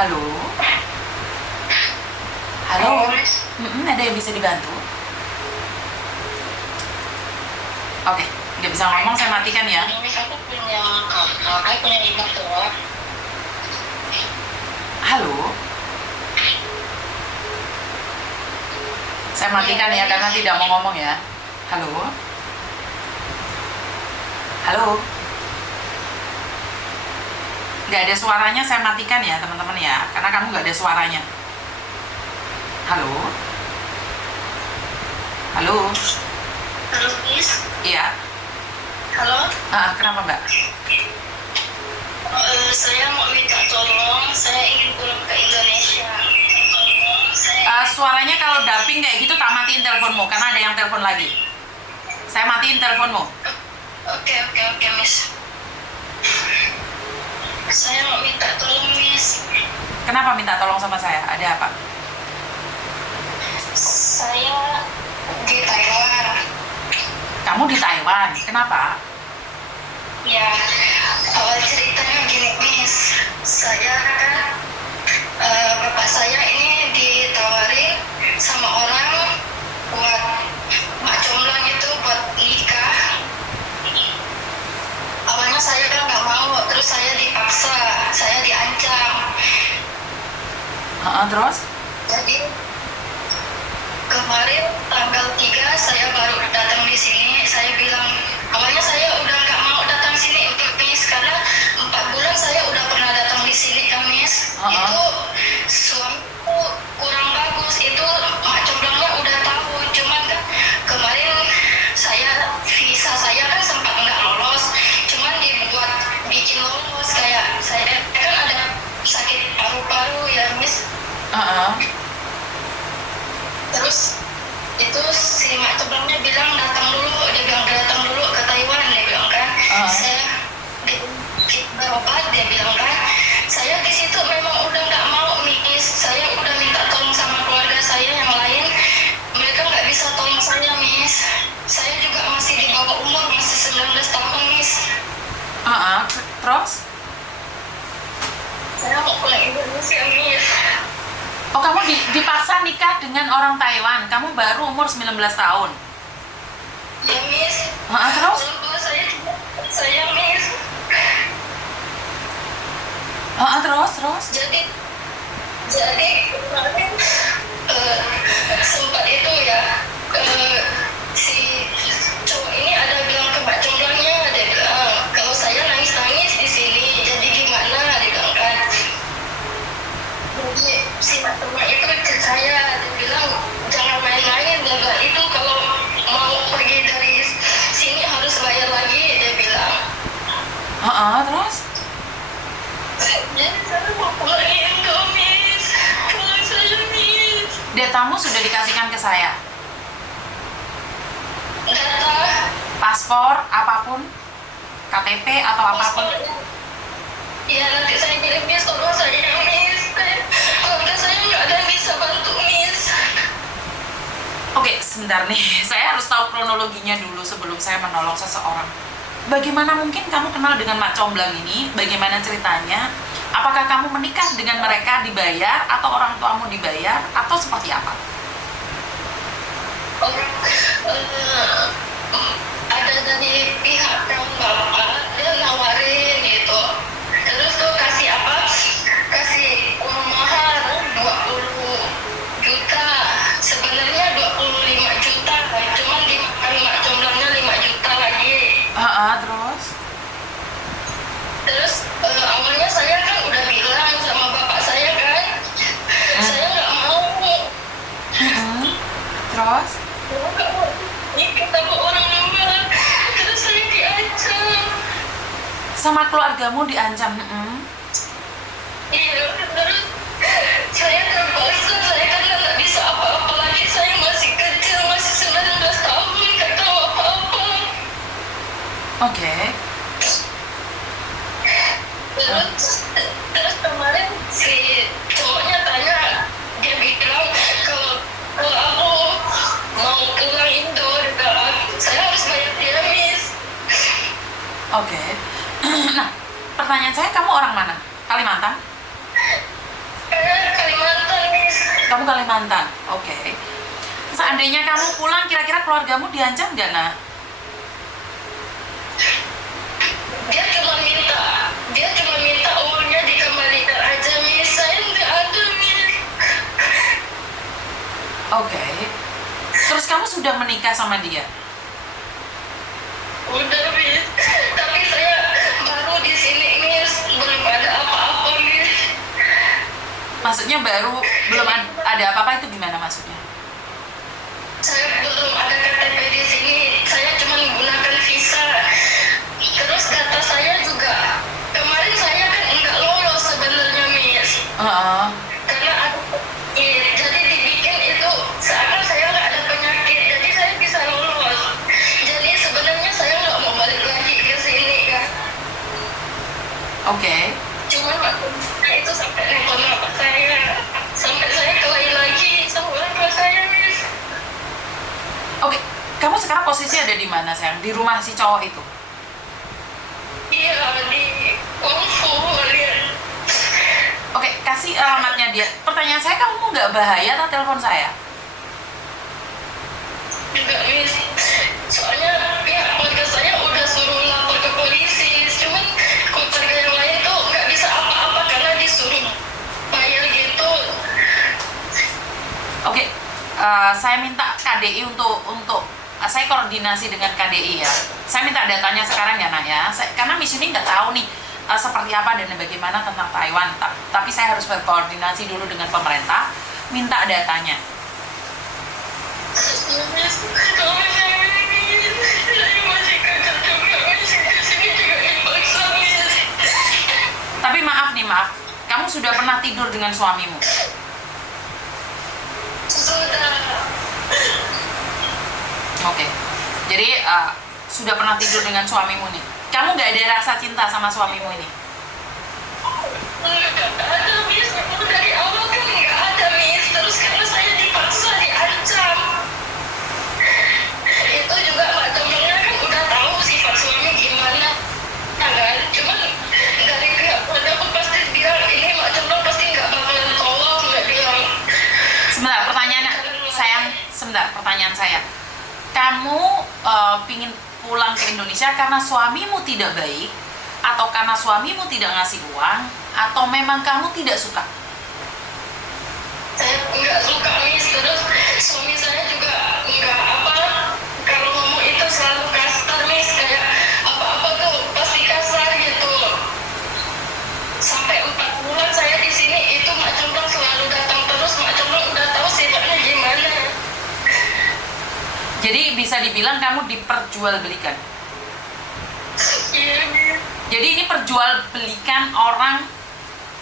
Halo? Halo? Halo, Miss. Ada yang bisa dibantu? Oke, nggak bisa ngomong, saya matikan ya. Ini Miss, aku punya ibu tua. Halo? Saya matikan ya, karena tidak mau ngomong ya. Halo? Halo? Nggak ada suaranya, saya matikan ya teman-teman ya, karena kamu nggak ada suaranya. Halo? Halo? Halo, Miss. Iya? Halo. Kenapa mbak? Saya mau minta tolong. Saya ingin pulang ke Indonesia. Suaranya kalau dubbing kayak gitu tak matiin teleponmu, karena ada yang telepon lagi. Saya matiin teleponmu. Oke, Miss. Saya mau minta tolong, Miss. Kenapa minta tolong sama saya? Ada apa? Saya di Taiwan. Kamu di Taiwan, kenapa? Ya, awal ceritanya gini, Miss. Saya kan, bapak saya ini ditawarin sama orang buat mak comblang itu buat nikah. Awalnya saya kan nggak mau, terus saya dipaksa, saya diancam. Terus? Jadi kemarin tanggal 3 saya baru datang di sini. Saya bilang, awalnya saya udah nggak mau datang sini untuk Miss, karena 4 bulan saya udah pernah datang di sini kan, Miss. Itu suamiku kurang bagus, itu mak comblangnya udah tahu. Cuman kan kemarin visa saya kan sempat nggak lolos, cuman dibuat bikin lolos. Kayak saya kan ada sakit paru-paru ya, Miss. Terus itu si mak comblangnya bilang datang dulu ke Taiwan, dia bilang kan. Saya berobat, dia bilang kan. Saya di situ memang udah nggak mau, Miss. Saya udah minta tolong sama keluarga saya yang lain, mereka nggak bisa tolong saya, Miss. Saya juga masih di bawah umur, masih 19 tahun, Miss. Terus? Saya mau pulang Indonesia, Miss. Oh, kamu dipaksa nikah dengan orang Taiwan. Kamu baru umur 19 tahun. Ya, Miss. Terus? Orang tua saya, Miss. Terus? Jadi kemarin sempat itu ya, si cowok ini ada bilang ke mbak comblangnya, dia bilang kalau saya nangis di sini, jadi gimana, dia bilang kan. Jadi si mbak teman itu ke saya, dia bilang jangan main-main, jangan itu, kalau mau pergi dari sini harus bayar lagi, dia bilang. Terus? Jadi saya mau pulang Indo, Miss. Pulang saja, Miss. Datamu sudah dikasihkan ke saya. Data Paspor, apapun, KTP atau apapun. ya nanti saya kirim, Miss. Tolong saya, Miss. Keluarga saya nggak ada yang bisa bantu, Miss. Oke, sebentar nih. Saya harus tahu kronologinya dulu sebelum saya menolong seseorang. Bagaimana mungkin kamu kenal dengan mak comblang ini? Bagaimana ceritanya? Apakah kamu menikah dengan mereka dibayar atau orang tuamu dibayar atau seperti apa? Ada dari pihak yang bapak, dia nawarin gitu. Terus tuh kasih uang mahar 20 juta. Sebenarnya 25 juta, cuman dimakan mak comblangnya 5 juta lagi. Terus awalnya saya kan udah bilang sama bapak saya kan, saya nggak mau. Terus? Ini sama orang luar, terus saya diancam. Sama keluargamu diancam? Iya, terus saya terpaksa, saya kan nggak bisa apa-apa lagi, saya masih kecil, masih 19 tahun, nggak tahu apa-apa. Oke. Terus kemarin si cowoknya tanya, dia bilang kalau aku mau pulang Indo, dia bilang saya harus bayar dia, Miss. Oke. Nah, pertanyaan saya, kamu orang mana? Kalimantan? Kamu Kalimantan, oke. Seandainya kamu pulang, kira-kira keluargamu diancam nggak, nak? Dia cuma minta uangnya dikembalikan aja, Miss. Saya nggak ada, Miss. Oke. Terus kamu sudah menikah sama dia? Udah, Miss. Tapi saya baru di sini, Miss. Belum ada apa-apa, Miss. Maksudnya belum ada apa-apa itu gimana maksudnya? Saya belum ada KTP di sini. Saya cuma menggunakan visa. Terus data saya juga kemarin saya kan enggak lolos sebenarnya, Miss. Karena jadi dibikin itu seakan saya nggak ada penyakit, jadi saya bisa lolos. Jadi sebenarnya saya nggak mau balik lagi ke sini kan. Oke. Cuma itu sampai nelfon bapak saya, sampai saya kelahi lagi sama orang tua saya, Miss. Oke. Kamu sekarang posisi ada di mana, sayang? Di rumah si cowok itu? Iya, di Kungfu, lihat. Oke, kasih alamatnya dia. Pertanyaan saya, kamu nggak bahaya atau telepon saya? Enggak, Miss. Soalnya pihak keluarga saya udah suruh lapor ke polisi. Cuman keluarga yang lain tuh nggak bisa apa-apa karena disuruh bayar gitu. Oke, saya minta KDI untuk saya koordinasi dengan KDI ya. Saya minta datanya sekarang ya, nak ya. Karena Miss ini nggak tahu nih seperti apa dan bagaimana tentang Taiwan. Tapi saya harus berkoordinasi dulu dengan pemerintah, minta datanya. Miss, kalau saya masih kerja juga, Miss. Kesini juga dipaksa, Miss. Tapi maaf, kamu sudah pernah tidur dengan suamimu? Sudah. Oke. Jadi sudah pernah tidur dengan suamimu nih. Kamu nggak ada rasa cinta sama suamimu ini? Nggak ada, Miss. Memang dari awal kan nggak ada, Miss. Terus karena saya dipaksa, diancam. Itu juga Mbak temennya kan udah tahu sifat suami gimana. Kan? Cuman dari pihak keluarga aku pasti bilang, ini Mbak Cemplon pasti nggak bakalan tolong, nggak bilang. Sebentar, pertanyaan saya. Kamu pingin pulang ke Indonesia karena suamimu tidak baik, atau karena suamimu tidak ngasih uang, atau memang kamu tidak suka? Saya nggak suka, Miss. Terus suami saya juga nggak apa, kalau ngomong itu selalu kasar, Miss. Kayak apa-apa tuh pasti kasar gitu. Sampai 4 bulan saya di sini itu Mak Cemplon selalu datang terus. Mak Cemplon udah tahu sifatnya gimana. Jadi bisa dibilang kamu diperjualbelikan. Iya, Miss. Jadi ini perjualbelikan orang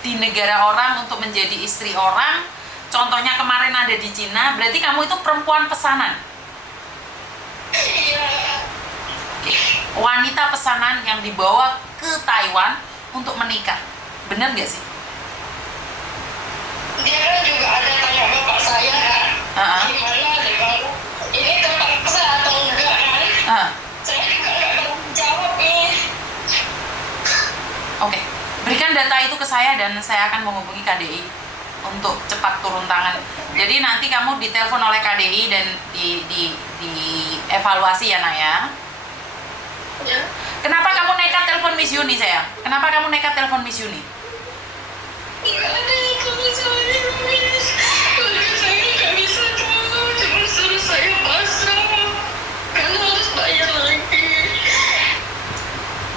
di negara orang untuk menjadi istri orang. Contohnya kemarin ada di Cina, berarti kamu itu perempuan pesanan. Iya. Oke. Wanita pesanan yang dibawa ke Taiwan untuk menikah. Bener nggak sih? Dia kan juga ada tanya bapak saya kan. Gimana, dia bilang, ini terpaksa atau enggak kan? Saya juga nggak berani jawab, Miss. Oke. Berikan data itu ke saya dan saya akan menghubungi KDI untuk cepat turun tangan. Jadi nanti kamu ditelepon oleh KDI dan di evaluasi ya, nak ya. Ya. Kenapa kamu nekat telepon Miss Yuni, sayang? Kenapa kamu nekat telepon Miss Yuni? Nggak ada sama saya, Miss. Keluarga saya nggak bisa tolong, cuma suruh saya pasrah. Karena harus bayar lagi.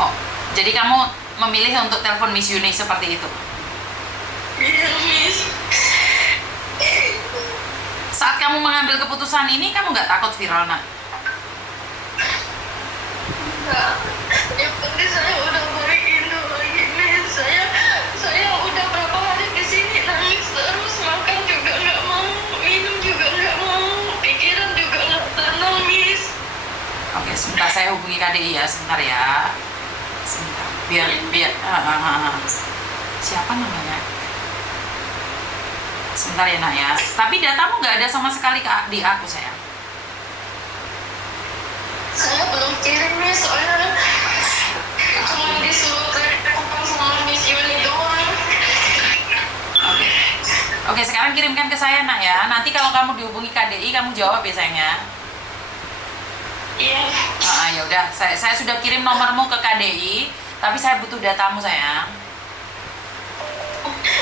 Oh, jadi kamu memilih untuk telepon Miss Yuni seperti itu? Iya, Miss. Saat kamu mengambil keputusan ini, kamu nggak takut viral, nak? Enggak. Yang penting saya udah balik Indo lagi, Miss. Saya udah berapa hari di sini nangis terus, makan juga nggak mau, minum juga nggak mau, pikiran juga nggak tenang, Miss. Oke, sebentar saya hubungi KDI ya, sebentar ya. Sebentar, biar. Siapa namanya? Sebentar ya, nak ya. Tapi datamu nggak ada sama sekali di aku, sayang. Saya belum kirim, Miss, soalnya cuma disuruh telepon sama Miss Yuni doang. Oke, Oke, sekarang kirimkan ke saya nak ya. Nanti kalau kamu dihubungi KDI, kamu jawab ya sayangnya. Iya. Ya udah, saya sudah kirim nomormu ke KDI, tapi saya butuh datamu sayang.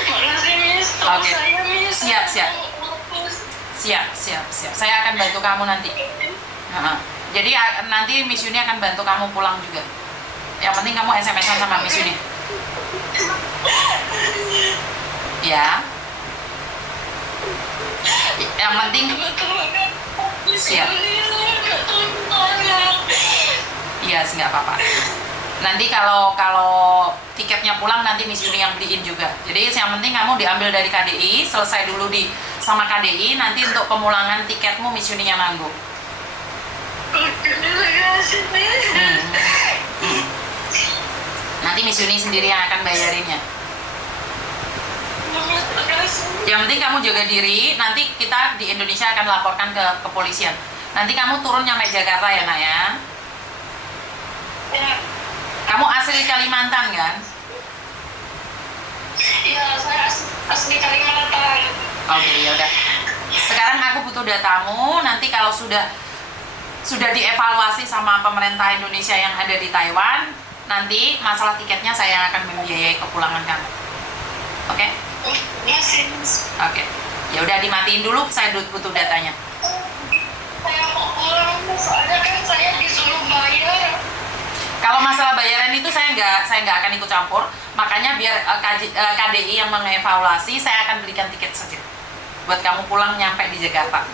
Makasih Miss. Tolong Oke. saya Miss. Siap. Saya akan bantu kamu nanti. Jadi nanti Miss Yuni akan bantu kamu pulang juga. Yang penting kamu SMS-an sama Miss Yuni. Ya. Yang penting siap. Iya sih, nggak apa-apa. Nanti kalau tiketnya pulang nanti Miss Yuni yang beliin juga. Jadi yang penting kamu diambil dari KDI, selesai dulu sama KDI, nanti untuk pemulangan tiketmu Miss Yuni yang nanggung. Nanti Miss Yuni sendiri yang akan bayarinnya. Yang penting kamu jaga diri, nanti kita di Indonesia akan laporkan ke kepolisian. Nanti kamu turun nyampe Jakarta ya nak ya? Ya. Kamu asli Kalimantan kan? Iya, saya asli Kalimantan. Oke, ya udah. Sekarang aku butuh datamu, nanti kalau sudah dievaluasi sama pemerintah Indonesia yang ada di Taiwan, nanti masalah tiketnya saya akan membiayai kepulangan kamu. Oke? Oke. Ya udah dimatiin dulu, saya butuh datanya. Saya mau pulang, soalnya kan saya disuruh bayar. Kalau masalah bayaran itu saya nggak akan ikut campur, makanya biar KDI yang mengevaluasi, saya akan belikan tiket saja buat kamu pulang nyampe di Jakarta.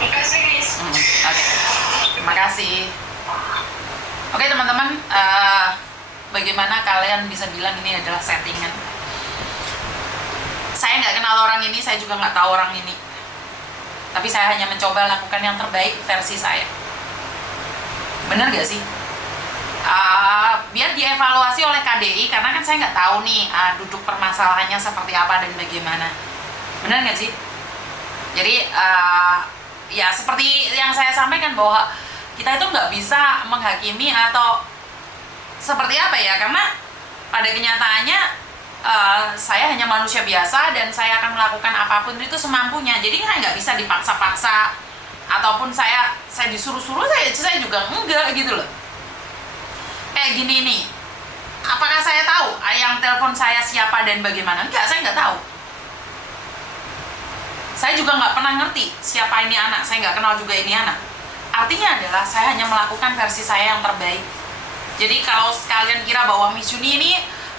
Makasih Miss. Oke. Terima kasih. Oke teman-teman, bagaimana kalian bisa bilang ini adalah settingan? Saya nggak kenal orang ini, saya juga nggak tahu orang ini. Tapi saya hanya mencoba lakukan yang terbaik versi saya. Bener gak sih? Biar dievaluasi oleh KDI, karena kan saya nggak tahu nih duduk permasalahannya seperti apa dan bagaimana. Bener gak sih? Jadi ya seperti yang saya sampaikan bahwa kita itu nggak bisa menghakimi atau seperti apa ya, karena pada kenyataannya saya hanya manusia biasa dan saya akan melakukan apapun itu semampunya. Jadi saya nggak bisa dipaksa-paksa ataupun saya disuruh-suruh, saya juga enggak gitu loh. Kayak gini nih, apakah saya tahu yang telepon saya siapa dan bagaimana? Enggak, saya nggak tahu. Saya juga nggak pernah ngerti siapa ini anak, saya nggak kenal juga ini anak. Artinya adalah saya hanya melakukan versi saya yang terbaik. Jadi kalau kalian kira bahwa Miss Yuni ini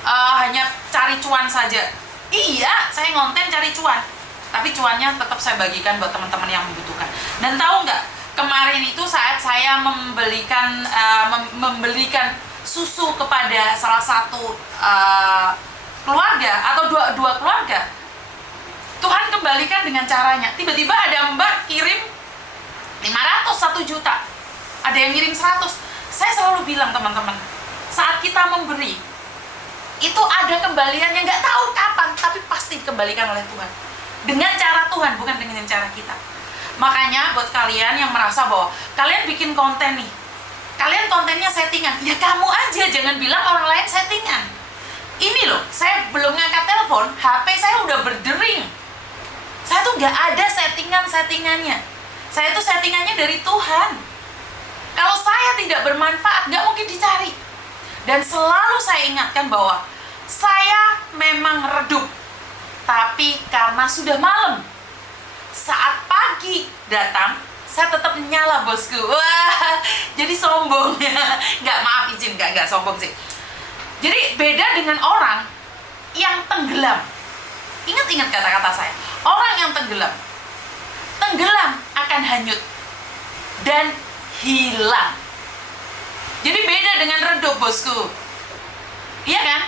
hanya cari cuan saja, iya, saya ngonten cari cuan, tapi cuannya tetap saya bagikan buat teman-teman yang membutuhkan. Dan tahu nggak, kemarin itu saat saya membelikan susu kepada salah satu keluarga atau dua keluarga, Tuhan kembalikan dengan caranya. Tiba-tiba ada mbak kirim 500, 1 juta, ada yang ngirim 100. Saya selalu bilang teman-teman, saat kita memberi itu ada kembalian yang nggak tahu kapan, tapi pasti dikembalikan oleh Tuhan dengan cara Tuhan, bukan dengan cara kita. Makanya buat kalian yang merasa bahwa kalian bikin konten nih, kalian kontennya settingan, ya kamu aja, jangan bilang orang lain settingan. Ini loh, saya belum ngangkat telepon, HP saya udah berdering. Saya tuh nggak ada settingannya. Saya tuh settingannya dari Tuhan. Kalau saya tidak bermanfaat, nggak mungkin dicari. Dan selalu saya ingatkan bahwa saya memang redup, tapi karena sudah malam, saat pagi datang, saya tetap nyala bosku. Wah, jadi sombong. Nggak, maaf izin, nggak sombong sih. Jadi beda dengan orang yang tenggelam. Ingat kata-kata saya. Orang yang tenggelam akan hanyut dan hilang. Jadi beda dengan redup bosku. Iya kan?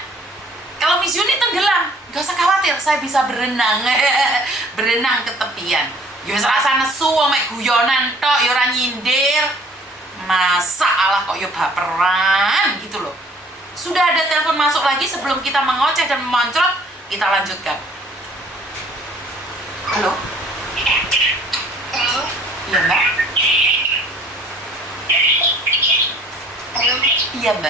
Kalau Miss Yuni tenggelam, gak usah khawatir, saya bisa berenang. Berenang ke tepian. Ya rasa nesu mek guyonan tok, ya ora nyindir. Masa Allah kok ya baperan gitu loh. Sudah ada telepon masuk lagi, sebelum kita mengoceh dan memoncrot, kita lanjutkan. Halo? Halo. Iya mbak? Halo. Iya mbak.